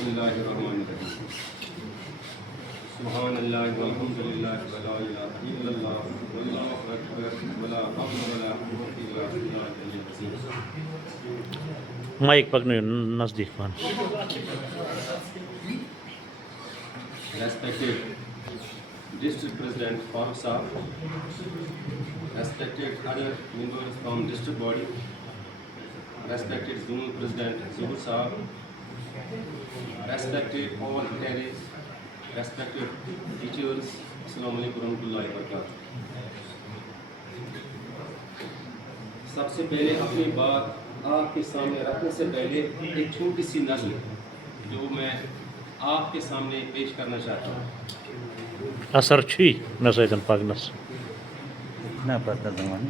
बिस्मिल्लाहिर्रहमानिर्रहीम। सुब्हानल्लाहि वल्हम्दुलिल्लाहि वला इलाहा इल्लल्लाह वल्लाहु अकबर वला हौला वला कुव्वता इल्ला बिल्लाहिल अज़ीम। माइक पकड़ने नज़दीक पान। Respected District President Farooq Saab, respected other members from district body, respected Zonal President Zuhur Saab, respected all attendees, respected teachers, Assalamu alaikum warahmatullahi wabarakatuh. सबसे पहले अपनी बात आपके सामने रखने से पहले एक छोटी सी नज़्म जो मैं आपके सामने पेश करना चाहता हूँ। असर छी नसैदन पगनस ना पता जमान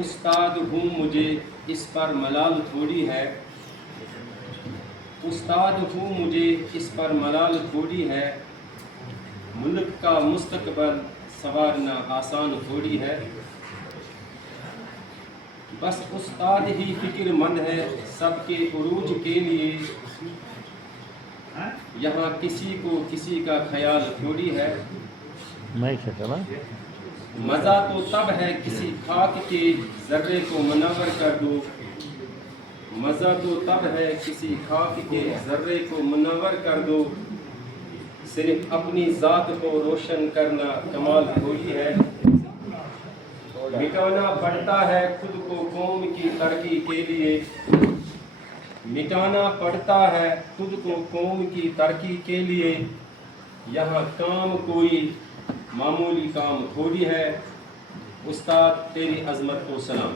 उस्ताद हूँ मुझे इस पर मलाल थोड़ी है, उस्ताद हूँ मुझे इस पर मलाल थोड़ी है, मुल्क का मुस्तकबल संवारना आसान थोड़ी है, बस उस्ताद ही फिक्रमंद है सबके उरूज के लिए, यहाँ किसी को किसी का ख्याल थोड़ी है, माइक से चला मज़ा तो तब है किसी खाक के ज़र्रे को मुनव्वर कर दो, मज़ा तो तब है किसी खाक के ज़र्रे को मुनव्वर कर दो, सिर्फ अपनी ज़ात को रोशन करना कमाल थोड़ी है, मिटाना पड़ता है खुद को कौम की तरक्की के लिए, मिटाना पड़ता है खुद को कौम की तरक्की के लिए, यहाँ काम कोई मामूली काम थोड़ी है, उस्ताद तेरी अज़मत को सलाम।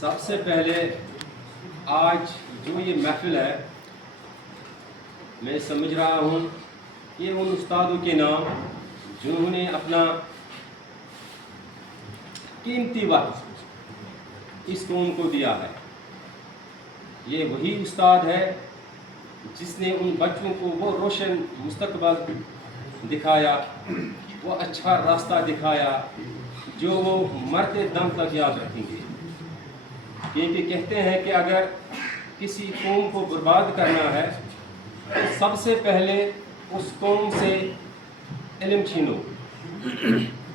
सबसे पहले आज जो ये महफिल है मैं समझ रहा हूँ ये उन उस्तादों के नाम जिन्होंने अपना कीमती वक्त इस कौम को दिया है। ये वही उस्ताद है जिसने उन बच्चों को वो रोशन मुस्तकबल दिखाया, वो अच्छा रास्ता दिखाया जो वो मरते दम तक याद रखेंगे। क्योंकि कहते हैं कि अगर किसी कौम को बर्बाद करना है तो सबसे पहले उस कौम से इल्म छीनो,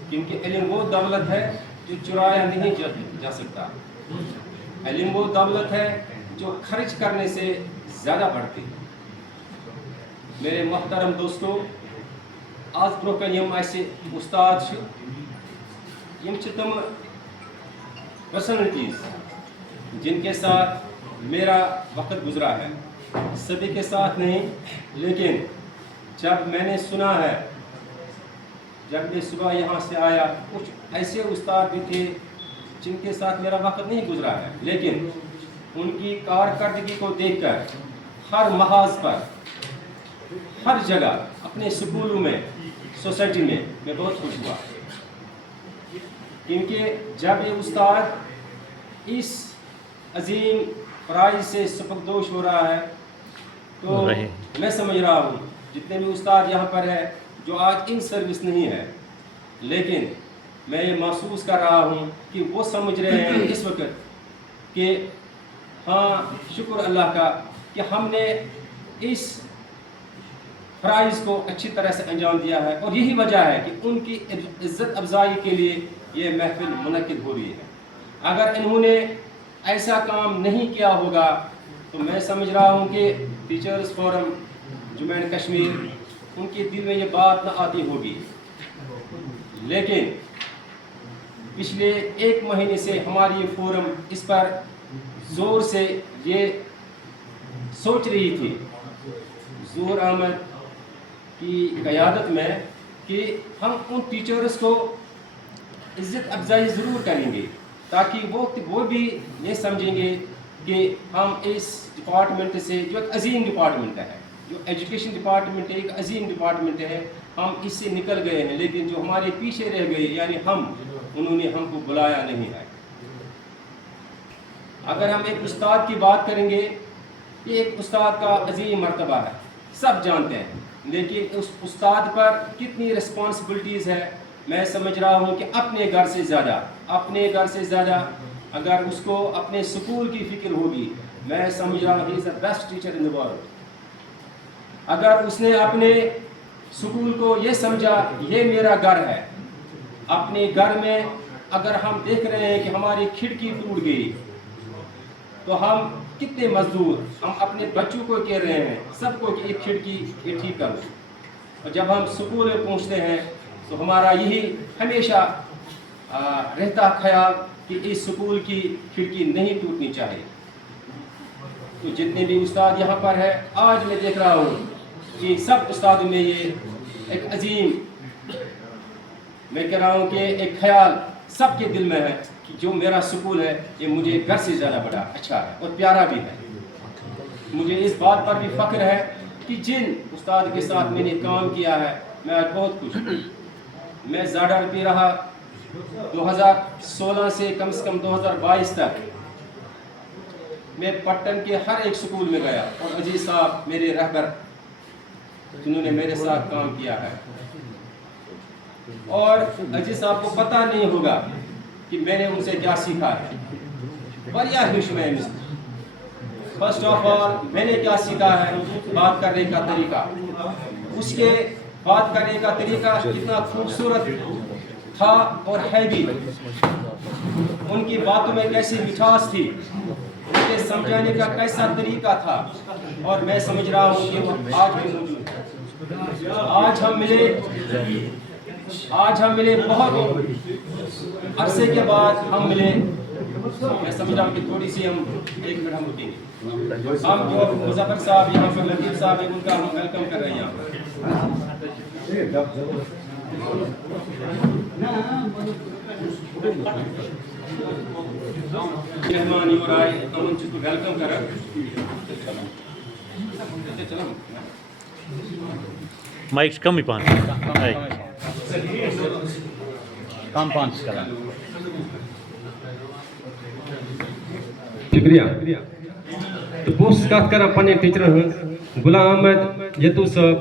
क्योंकि इल्म वो दौलत है जो चुराया नहीं जा सकता, इल्म वो दौलत है जो खर्च करने से ज़्यादा बढ़ती है। मेरे मोहतरम दोस्तों, आज ब्रोकन यम ऐसे उस्ताद यम तम पर्सनलिटीज़ जिनके साथ मेरा वक्त गुजरा है, सभी के साथ नहीं, लेकिन जब मैंने सुना है, जब मैं सुबह यहाँ से आया, कुछ ऐसे उस्ताद भी थे जिनके साथ मेरा वक्त नहीं गुजरा है, लेकिन उनकी कारकर्दगी को देखकर हर महाज पर, हर जगह, अपने स्कूलों में, सोसाइटी में मैं बहुत खुश हुआ, क्योंकि जब ये उस्ताद इस अजीम प्राइज से सुपरदोश हो रहा है तो मैं समझ रहा हूँ जितने भी उस्ताद यहाँ पर है जो आज इन सर्विस नहीं है, लेकिन मैं ये महसूस कर रहा हूँ कि वो समझ रहे हैं इस वक्त कि हाँ, शुक्र अल्लाह का कि हमने इस फ़राइज़ को अच्छी तरह से अंजाम दिया है, और यही वजह है कि उनकी इज़्ज़त अफजाई के लिए ये महफिल मुनक़िद हो रही है। अगर इन्होंने ऐसा काम नहीं किया होगा तो मैं समझ रहा हूँ कि teachers forum Jammu and Kashmir उनके दिल में ये बात न आती होगी, लेकिन पिछले एक महीने से हमारी ये फोरम इस पर ज़ोर से ये सोच रही थी ज़ोहर अहमद की क़यादत में कि हम उन टीचर्स को इज़्ज़त अफजाई ज़रूर करेंगे ताकि वो भी ये समझेंगे कि हम इस डिपार्टमेंट से, जो एक अजीम डिपार्टमेंट है, जो एजुकेशन डिपार्टमेंट है, एक अजीम डिपार्टमेंट है, हम इससे निकल गए हैं, लेकिन जो हमारे पीछे रह गए यानी हम, उन्होंने हमको बुलाया नहीं है। अगर हम एक उस्ताद की बात करेंगे, ये एक उस्ताद का अजीम मर्तबा है, सब जानते हैं, लेकिन उस उस्ताद पर कितनी रिस्पॉन्सिबिलिटीज़ है मैं समझ रहा हूँ कि अपने घर से ज़्यादा अगर उसको अपने स्कूल की फ़िक्र होगी, मैं समझ रहा हूँ he is the best teacher in the world. अगर उसने अपने स्कूल को ये समझा ये मेरा घर है, अपने घर में अगर हम देख रहे हैं कि हमारी खिड़की टूट गई तो हम कितने मजदूर हम अपने बच्चों को कह रहे हैं सबको कि एक खिड़की ये ठीक करो, और जब हम स्कूल में पहुंचते हैं तो हमारा यही हमेशा रहता ख्याल कि इस स्कूल की खिड़की नहीं टूटनी चाहिए। तो जितने भी उस्ताद यहाँ पर है आज मैं देख रहा हूँ कि सब उस्तादों में ये एक अजीम, मैं कह रहा हूँ कि एक ख्याल सबके दिल में है कि जो मेरा स्कूल है ये मुझे घर से ज़्यादा बड़ा अच्छा है और प्यारा भी है। मुझे इस बात पर भी फ़ख्र है कि जिन उस्ताद के साथ मैंने काम किया है मैं आज बहुत खुश हूँ। मैं ज़ाडर पे रहा 2016 से कम 2022 तक मैं पट्टन के हर एक स्कूल में गया और अजीज साहब मेरे रहबर जिन्होंने मेरे साथ काम किया है, और अजीज साहब को पता नहीं होगा कि मैंने उनसे क्या सीखा है। बढ़िया हिस्में फर्स्ट ऑफ ऑल मैंने क्या सीखा है, बात करने का तरीका, उसके बात करने का तरीका कितना खूबसूरत था और है भी, उनकी बातों में कैसी मिठास थी, उनके समझाने का कैसा तरीका था, और मैं समझ रहा हूँ कि वो आज भी मौजूद है। आज हम मिले बहुत अरसे के बाद हम मिले। मैं समझ रहा हूँ कि थोड़ी सी हम 1 मिनट हम रुकेंगे। हम जो मुजफ्फर साहब यहाँ पर लतीफ़ साहब है उनका हम वेलकम कर रहे हैं यहाँ मेहमान हो रहा है हम उनको वेलकम कर माइक्स कम ही पान काम 5 करा शुक्रिया। तो पोस्ट कत कर पन्ने टीचर गुलाम अहमद यतू साहब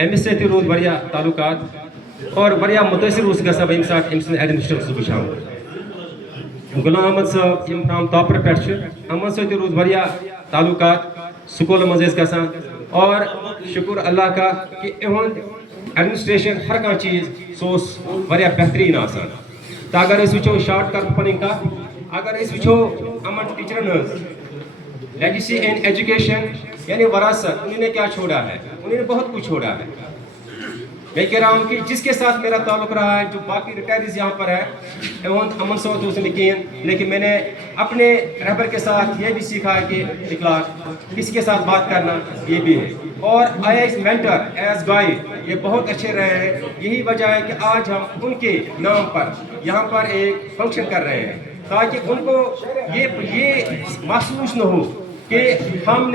एमएस से रोज बढ़िया तालुकात और बढ़िया मुतासिर उस गसा बम साथ एडमिनिस्ट्रेशन सुबशाम गुलाम अहमद साहब यम फ्राम तापर पेट अमन से रोज बढ़िया तालुकात स्कूल मज़े गसान, और शुक्र अल्लाह का कि एडमिनिस्ट्रेशन हर कह चीज़ सोस बढ़िया बेहतरीन आसान। तो अगर इस वो शार्ट कर पन का अगर इस वो अमन टीचरन लेगेसी इन एजुकेशन यानी वरासत उन्होंने क्या छोड़ा है, उन्होंने बहुत कुछ छोड़ा है। मैं कह रहा हूँ कि जिसके साथ मेरा ताल्लुक रहा है जो बाकी रिटायरीज यहाँ पर है अमन सोत उसने किए, लेकिन मैंने अपने रहबर के साथ ये भी सीखा है कि इखलाक किसके साथ बात करना ये भी है, और एज मेंटर एज गाइड ये बहुत अच्छे रहे हैं। यही वजह है कि आज हम उनके नाम पर यहाँ पर एक फंक्शन कर रहे हैं ताकि उनको ये महसूस न हो कि हम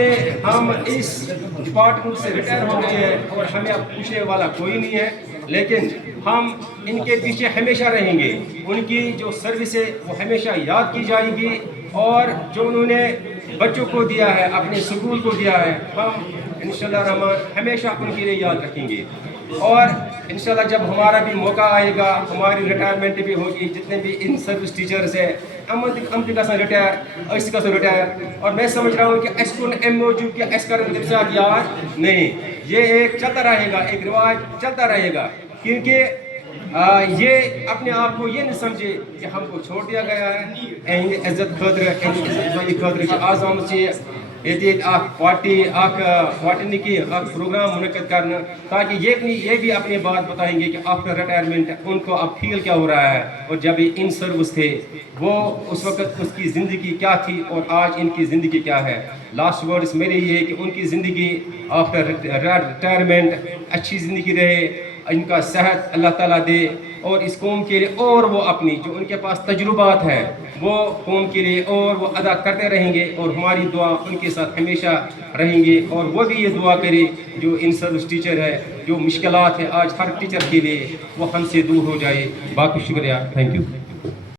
इस डिपार्टमेंट से रिटायर हो गए हैं और हमें अब पूछने वाला कोई नहीं है, लेकिन हम इनके पीछे हमेशा रहेंगे। उनकी जो सर्विस है वो हमेशा याद की जाएगी, और जो उन्होंने बच्चों को दिया है अपने स्कूल को दिया है हम इंशाल्लाह रहमान हमेशा उनके लिए याद रखेंगे। और इंशाल्लाह जब हमारा भी मौका आएगा हमारी रिटायरमेंट भी होगी, जितने भी इन सर्विस टीचर्स हैं हम रिटायर, और मैं समझ रहा हूँ कि एम मौजूद कि साथ याद नहीं, ये एक चलता रहेगा, एक रिवाज चलता रहेगा, क्योंकि ये अपने आप को ये नहीं समझे कि हमको छोड़ दिया गया है। इज्जत खतर आज हम ये पार्टी की प्रोग्राम मुनक़द करना, ताकि ये भी अपनी बात बताएंगे कि आफ्टर रिटायरमेंट उनको अब फील क्या हो रहा है, और जब ये इन सर्विस थे वो उस वक्त उसकी ज़िंदगी क्या थी और आज इनकी ज़िंदगी क्या है। लास्ट वर्ड्स मेरे ये है कि उनकी ज़िंदगी आफ्टर रिटायरमेंट अच्छी ज़िंदगी रहे, इनका सेहत अल्लाह ताला दे, और इस कौम के लिए और वो अपनी जो उनके पास तजुर्बात है वो कौम के लिए और वो अदा करते रहेंगे, और हमारी दुआ उनके साथ हमेशा रहेंगे। और वो भी ये दुआ करे जो इन सर्विस टीचर है जो मुश्किलात है आज हर टीचर के लिए वो हमसे दूर हो जाए। बाकी शुक्रिया, थैंक यू।